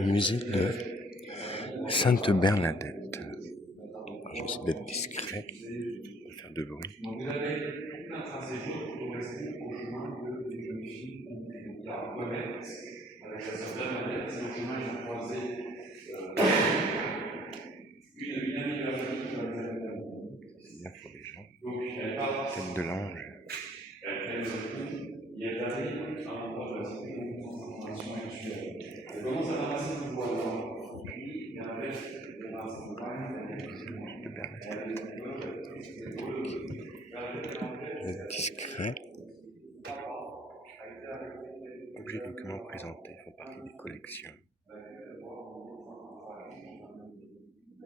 Musée de Sainte Bernadette. Alors, je vais essayer d'être discret, de faire de bruit. Donc vous avez tout un tracé qui correspond au chemin que les jeunes filles ont pris. Donc il y a Antoinette avec la sœur Bernadette, c'est le chemin ils ont croisé une amie de la famille dans les années 2000. C'est bien pour les gens. Donc elle part, Tête de l'ange. elle prend le coup et elle arrive à l'endroit de la cité où l'information est actuelle. Elle commence à ramasser du bois blanc, puis il y a un verre qui ramasse le pain, De Bernadette. D'être discret. Objets documents présentés font partie des collections.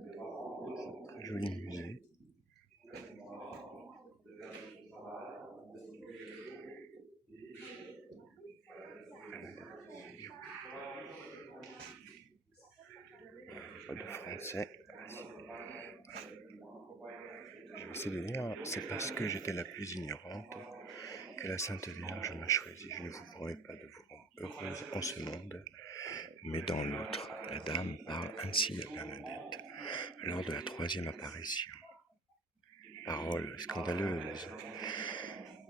C'est un très joli musée. Pas de français. Je vais essayer de lire. C'est parce que j'étais la plus ignorante que la Sainte Vierge m'a choisi. Je ne vous promets pas de vous rendre heureuse en ce monde, mais dans l'autre. La dame parle ainsi à Bernadette lors de la 3e apparition. Parole scandaleuse.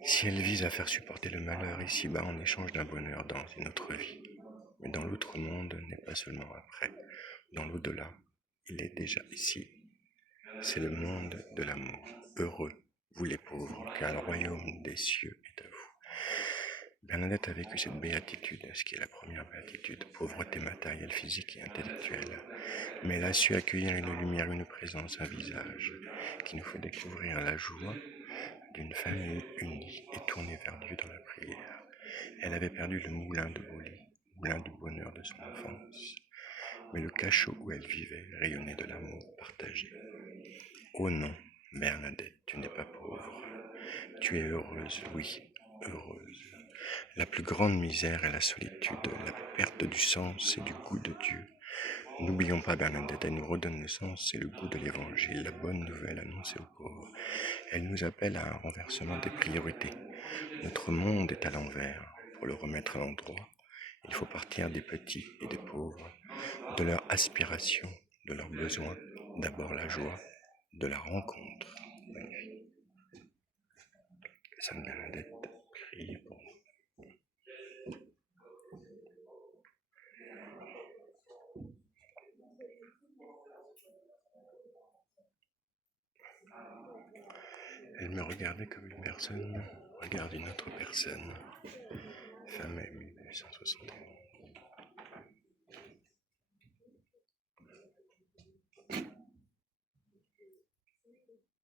Si elle vise à faire supporter le malheur ici-bas en échange d'un bonheur dans une autre vie. Mais dans l'autre monde n'est pas seulement après. Dans l'au-delà, il est déjà ici. C'est le monde de l'amour. Heureux, vous les pauvres, car le royaume des cieux est à vous. Bernadette a vécu cette béatitude, ce qui est la première béatitude, pauvreté matérielle, physique et intellectuelle. Mais elle a su accueillir une lumière, une présence, un visage, qui nous fait découvrir la joie d'une famille unie et tournée vers Dieu dans la prière. Elle avait perdu le moulin de Boli, moulin du bonheur de son enfance, mais le cachot où elle vivait rayonnait de l'amour partagé. Oh non, Bernadette, tu n'es pas pauvre. Tu es heureuse, oui, heureuse. La plus grande misère est la solitude, la perte du sens et du goût de Dieu. N'oublions pas Bernadette, elle nous redonne le sens et le goût de l'évangile, la bonne nouvelle annoncée aux pauvres. Elle nous appelle à un renversement des priorités. Notre monde est à l'envers. Pour le remettre à l'endroit, il faut partir des petits et des pauvres, de leurs aspirations, de leurs besoins. D'abord la joie de la rencontre. Magnifique. Sainte Bernadette, priez pour nous. Elle me regardait comme une personne regarde une autre personne. Fin mai 1971.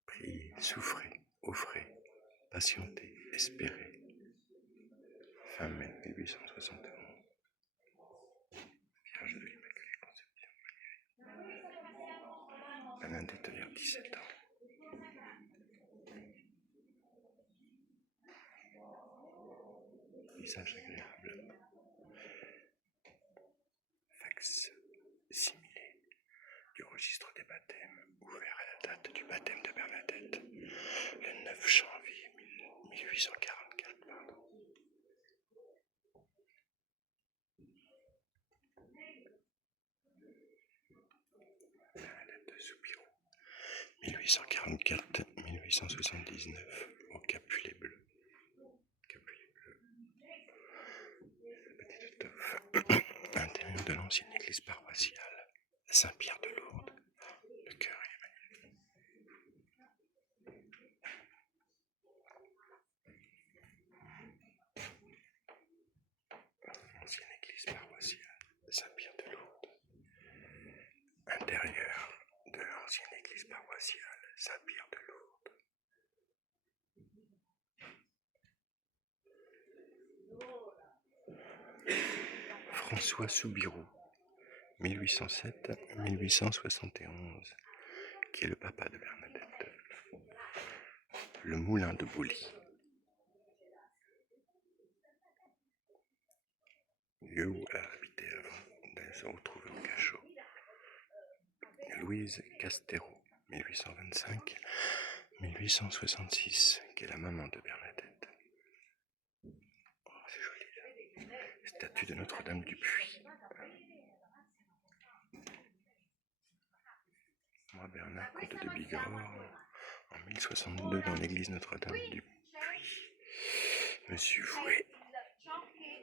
Priez, souffrez, offrez, patientez, espérez. Fin mai 1871. Vierge de l'Immaculée Conception. Bernadette vers 17 ans. Visage agréable. Fax similé du registre des baptêmes ouvert à la date du baptême de Bernadette, le 9 janvier 1844. Bernadette de Soubirous, 1844-1879, au capulet bleu. Petite toffe. Intérieur de l'ancienne église paroissiale, Saint-Pierre de Lourdes. Le cœur est magnifique. Ancienne église paroissiale, Saint-Pierre de Lourdes. Intérieur de l'ancienne église paroissiale, Saint-Pierre de Lourdes. François Soubirous, 1807-1871, qui est le papa de Bernadette. Le moulin de Boli. Lieu où elle habitait avant d'aller se retrouver au cachot. Louise Castero, 1825-1866, qui est la maman de Bernadette. Oh, c'est joli là. Statue de Notre-Dame du Puy. Bernard, comte de Bigorre, en 1062 dans l'église Notre-Dame du Puy. Me suis voué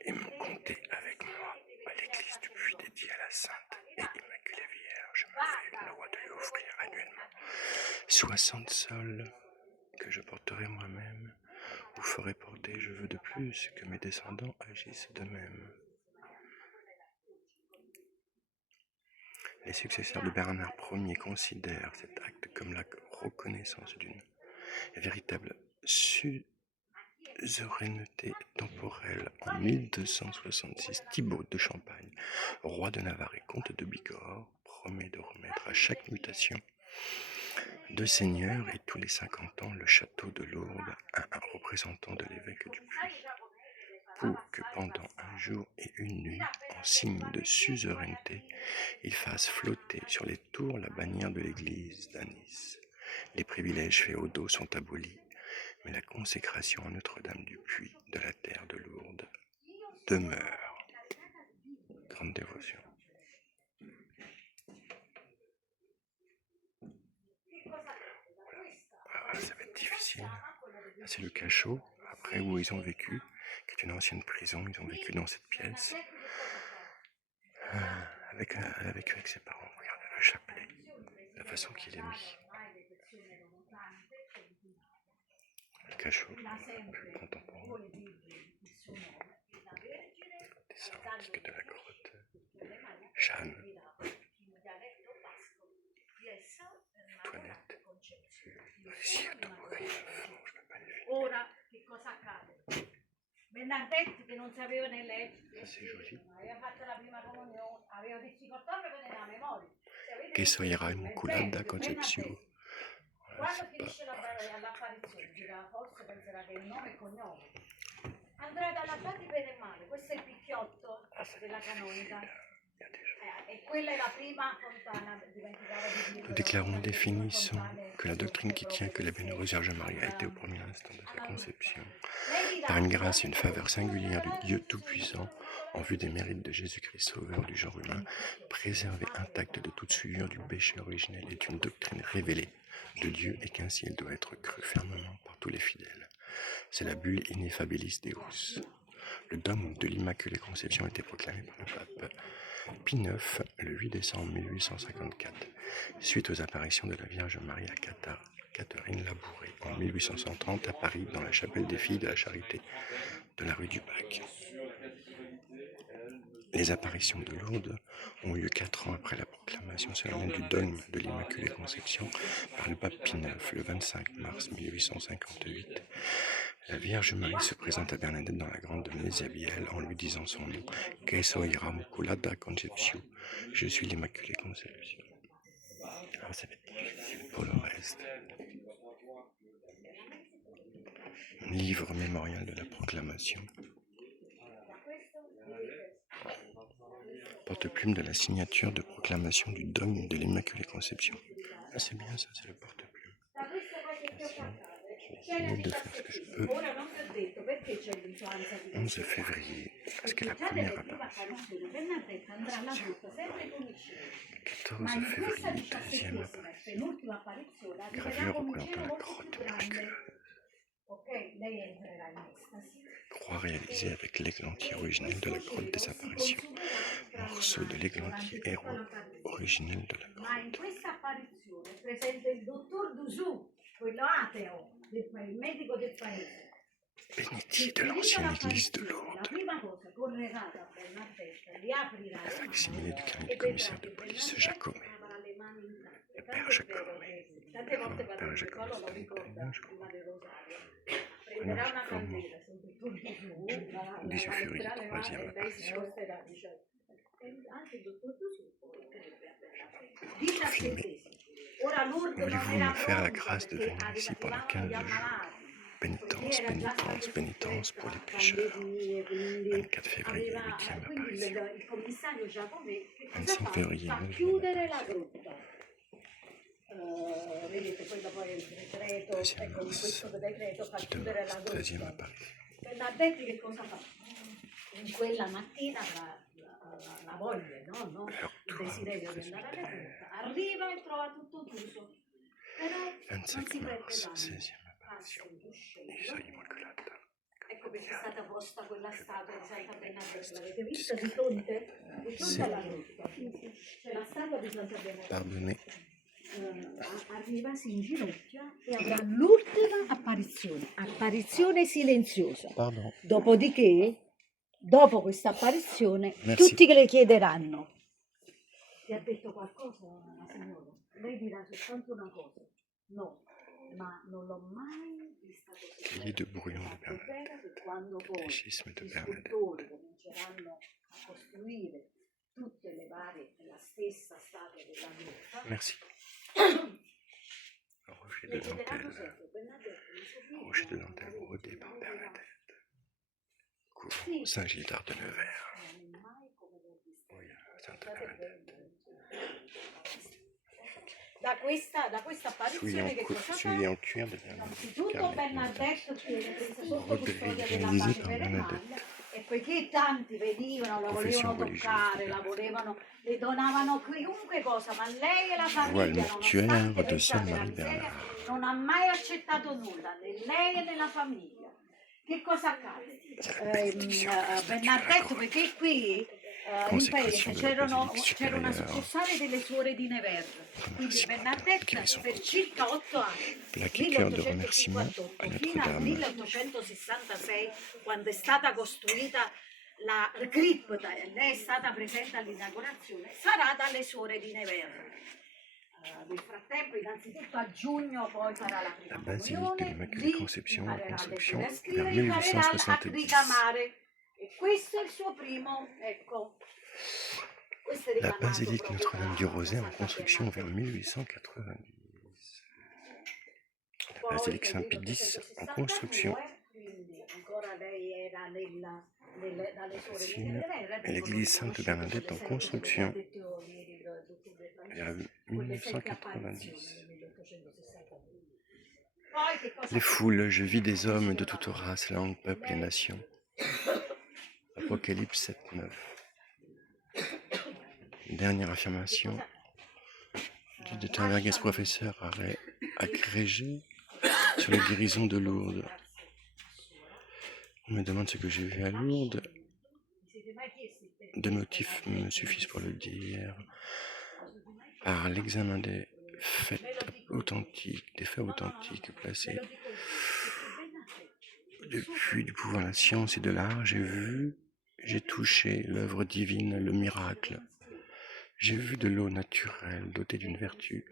et m'ont compté avec moi à l'église du Puy dédiée à la Sainte et Immaculée Vierge. Me fait le roi de lui offrir annuellement 60 sols que je porterai moi-même. Vous ferez porter, je veux de plus que mes descendants agissent de même. Les successeurs de Bernard Ier considèrent cet acte comme la reconnaissance d'une véritable suzeraineté temporelle. En 1266, Thibaut de Champagne, roi de Navarre et comte de Bigorre, promet de remettre à chaque mutation de seigneur et tous les 50 ans le château de Lourdes à un représentant de l'évêque du Puy, pour que pendant un jour et une nuit, en signe de suzeraineté, il fasse flotter sur les tours la bannière de l'église d'Anis. Les privilèges féodaux sont abolis, mais la consécration à Notre-Dame du Puy de la terre de Lourdes demeure. Grande dévotion. Voilà, ça va être difficile. Là, c'est le cachot, après où ils ont vécu, qui est une ancienne prison. Ils ont vécu dans cette pièce. Elle a vécu avec ses parents. Regardez le chapelet, la façon qu'il est mis. Le cachot, plus contemporain. Dessin antique de la grotte. Jeanne. Toinette. Ici, un toboggan. Je peux pas les filmer. Ora che cosa accade? Bernadette che non sapevano leggere, Ça, c'est joli. aveva fatto la prima comunione, aveva difficoltà proprio nella memoria. Che soira immaculata conception. Quando finisce l'apparizione, dirà, forse penserà che il nome e cognome. Andrà dall'abbate bene e male, questo è il picchiotto della canonica. E quella è la prima fontana, dimenticava di dire. Nous déclarons et définissons que la doctrine qui tient que la bienheureuse Vierge Marie a été au premier instant de sa conception, par une grâce et une faveur singulière du Dieu Tout-Puissant, en vue des mérites de Jésus-Christ, sauveur du genre humain, préservée intacte de toute souillure du péché originel, est une doctrine révélée de Dieu et qu'ainsi elle doit être crue fermement par tous les fidèles. C'est la bulle Ineffabilis Deus. Le dogme de l'Immaculée Conception a été proclamé par le pape Pie IX le 8 décembre 1854, suite aux apparitions de la Vierge Marie à Catherine Labouré en 1830 à Paris dans la chapelle des Filles de la Charité de la rue du Bac. Les apparitions de Lourdes ont eu lieu 4 ans après la proclamation solennelle du dogme de l'Immaculée Conception par le pape Pie IX le 25 mars 1858. La Vierge Marie se présente à Bernadette dans la grande Mésabielle en lui disant son nom, Que soy Immaculata Conception, je suis l'Immaculée Conception. Alors ça va être difficile pour le reste. Livre mémorial de la proclamation. Porte-plume de la signature de proclamation du dogme de l'Immaculée Conception. Ah, c'est bien ça, c'est le porte-plume. Je vais essayer de faire ce que je peux. 11 février, parce que la première apparition. 14 février, deuxième apparition. Gravure représentant la grotte miraculeuse. Croix réalisée avec l'églantier originel de la grotte des apparitions. Morceau de l'églantier héros originel de la grotte. Bénédit de l'ancienne église de Lourdes. Le facsimilé du carnet du commissaire de police Jacomet. Le père Jacomet. Le père Jacomet, c'est un italien, je crois. Prenons Jacomet. 18 février, troisième apparition. Filmé. Voulez-vous me faire la grâce de venir ici pendant 15 jours? Pénitence, pénitence, pénitence pour les pécheurs. 24 février, 8e apparition. 25 février, 9e apparition. 2 mars, 13e apparition. Bernadette che cosa fa? In quella mattina la voglia, no? Il desiderio di andare alle punta. Arriva e trova tutto chiuso. Però non 25 si perde mars, d'animo. 16e Passa apparition. il Et ruscello. ça, Immacolata. Ecco perché è stata posta quella statua di Santa Bernadette. L'avete vista di Discrète. fronte? Di fronte Sì. alla grotta. C'è la statua di Santa Bernadette. Pardonnez. Arriva, si inginocchia e avrà l'ultima apparizione silenziosa. Pardon. Dopodiché, dopo questa apparizione, Merci. tutti che le chiederanno. Ti ha detto qualcosa la signora? Lei dirà soltanto una cosa. No, ma non l'ho mai vista così. Cahier de brouillon de Tant'è Bernadette. vero che quando poi Catéchisme de gli Bernadette. scultori cominceranno a costruire tutte le varie, la stessa statua della grotta, Merci. Rocher de le chiederanno dentelle. sempre Bernadette, ma Sofia, Rocher de non dentelle l'avevi brodé par vista? Bernadette. Couvent Saint-Gildard de Nevers. Non è mai come l'ho vista. Oui, Sainte Bernadette. Da questa apparizione che cosa fa? Souillé en cuir de Bernadette. Innanzitutto Bernadette pensa sotto Robe custodia della réalisée pace par per Bernadette. e poiché tanti venivano, la Confession volevano religieuse toccare, de la Bernadette. volevano, le donavano chiunque cosa, ma lei e la Voile famiglia, mortuaire nonostante de pensate la Saint-Marie miseria, Bernard. non ha mai accettato nulla, né lei né la famiglia. Che cosa accade? Bernadette, perché qui in paese c'era una succursale delle suore di Nevers, quindi Bernadette per circa 8 anni, Plaque et cœur de remerciement à 1858 fino al Notre-Dame. 1866, quando è stata costruita la cripta e lei è stata presente all'inaugurazione, sarà dalle suore di Nevers. Nel frattempo, innanzitutto a giugno, poi farà la prima La basilique de comunione, l'Immaculée lì Conception en imparerà a construction leggere e a vers scrivere, imparerà a 1870. ricamare. E questo è il suo primo, ecco. Questo è La ricamato basilique proprio Notre-Dame du da Rosaire en Santa construction vers Bernadette. 1890. La Poi basilique nel Saint-Pie X en construction 1862, quindi ancora lei era dalle suore di Signe Nevers, et l'église Sainte Bernadette en construction vers 1990. Les foules, je vis des hommes de toutes races, langues, peuples et nations. Apocalypse 7, 9. Dernière affirmation du Dr Vergès, professeur agrégé sur la guérison de Lourdes. On me demande ce que j'ai vu à Lourdes. Deux motifs me suffisent pour le dire. Par l'examen des faits authentiques placés depuis du pouvoir de la science et de l'art, j'ai touché l'œuvre divine, le miracle. J'ai vu de l'eau naturelle dotée d'une vertu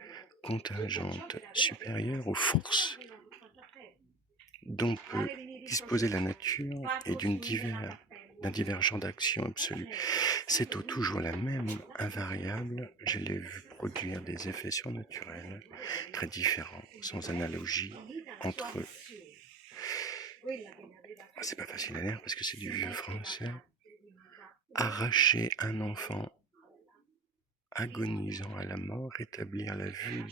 contingente supérieure aux forces dont peut disposer la nature et d'un divergent d'action absolue. Cette eau, toujours la même, invariable, je l'ai vue produire des effets surnaturels très différents, sans analogie entre eux. C'est pas facile à lire parce que c'est du vieux français. Arracher un enfant agonisant à la mort, rétablir la vue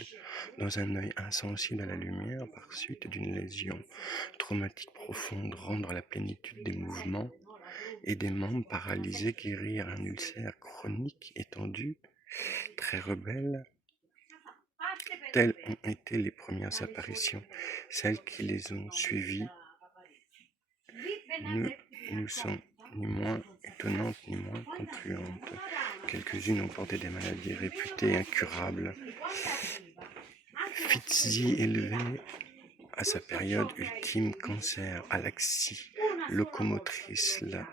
dans un œil insensible à la lumière par suite d'une lésion traumatique profonde, rendre la plénitude des mouvements et des membres paralysés, guérir un ulcère chronique étendu, très rebelle. Telles ont été les premières apparitions. Celles qui les ont suivies nous sont ni moins étonnantes ni moins concluantes. Quelques-unes ont porté des maladies réputées incurables. Fitzy élevé à sa période ultime, cancer, alaxie, locomotrice, la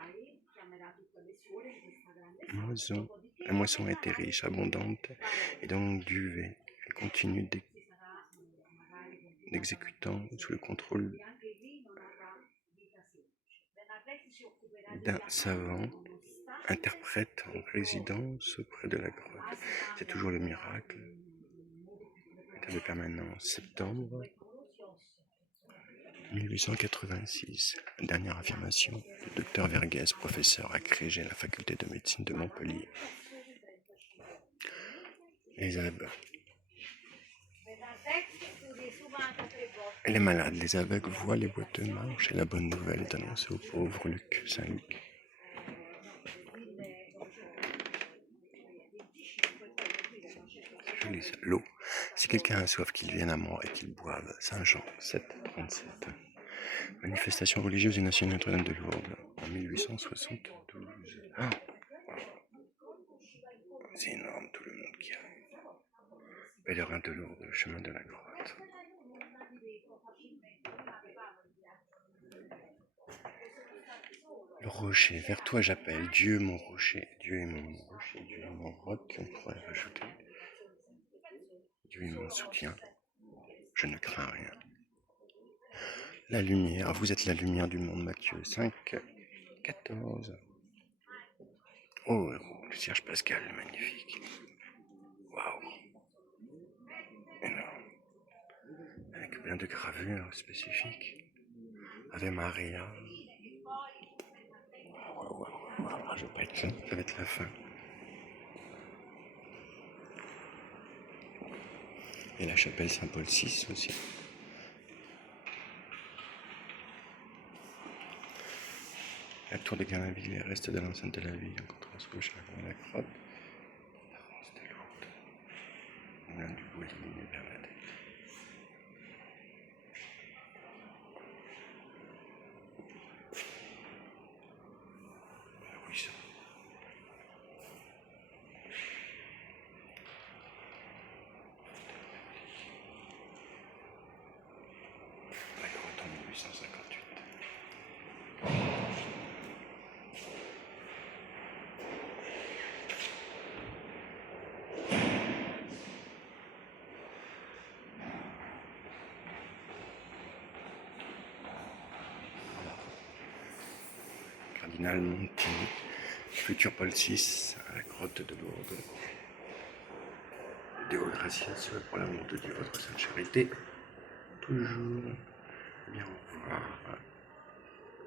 moisson était riche, abondante et donc duvée. Elle continue d'exécutant sous le contrôle d'un savant interprète en résidence auprès de la grotte. C'est toujours le miracle. État de permanence, septembre 1886. Dernière affirmation du Dr Vergès, professeur agrégé à la faculté de médecine de Montpellier. Les aveugles. Les malades, les aveugles voient, les boiteux marchent, et la bonne nouvelle est annoncée aux pauvres. Saint Luc. l'eau. Si quelqu'un a soif, qu'il vienne à moi et qu'il boive. Saint-Jean 7, 37. Manifestation religieuse et nationale Notre-Dame de Lourdes en 1872. Ah, c'est énorme tout le monde qui arrive. Pèlerin de Lourdes, le chemin de la grotte. Le rocher, vers toi j'appelle, Dieu mon rocher, Dieu est mon rocher, Dieu est mon roc, on pourrait rajouter. Dieu est mon soutien, je ne crains rien. La lumière, vous êtes la lumière du monde, Matthieu 5, 14. Oh, le Cierge Pascal, magnifique. Waouh, énorme. Avec plein de gravures spécifiques. Ave Maria. Je vais pas être fin, ça va être la fin. Et la chapelle Saint-Paul VI aussi. La tour de Ganainville, les restes de l'enceinte de la ville, en contraste gauche à la grotte. La rose de Lourdes. Moulin du Bois, et Bernadette. Le ruisseau. La grotte en 1858. Cardinal Montini, futur Paul VI, à la grotte de Lourdes. Deo gratias pour l'amour de Dieu, votre sainte charité. Toujours. Bien, au revoir.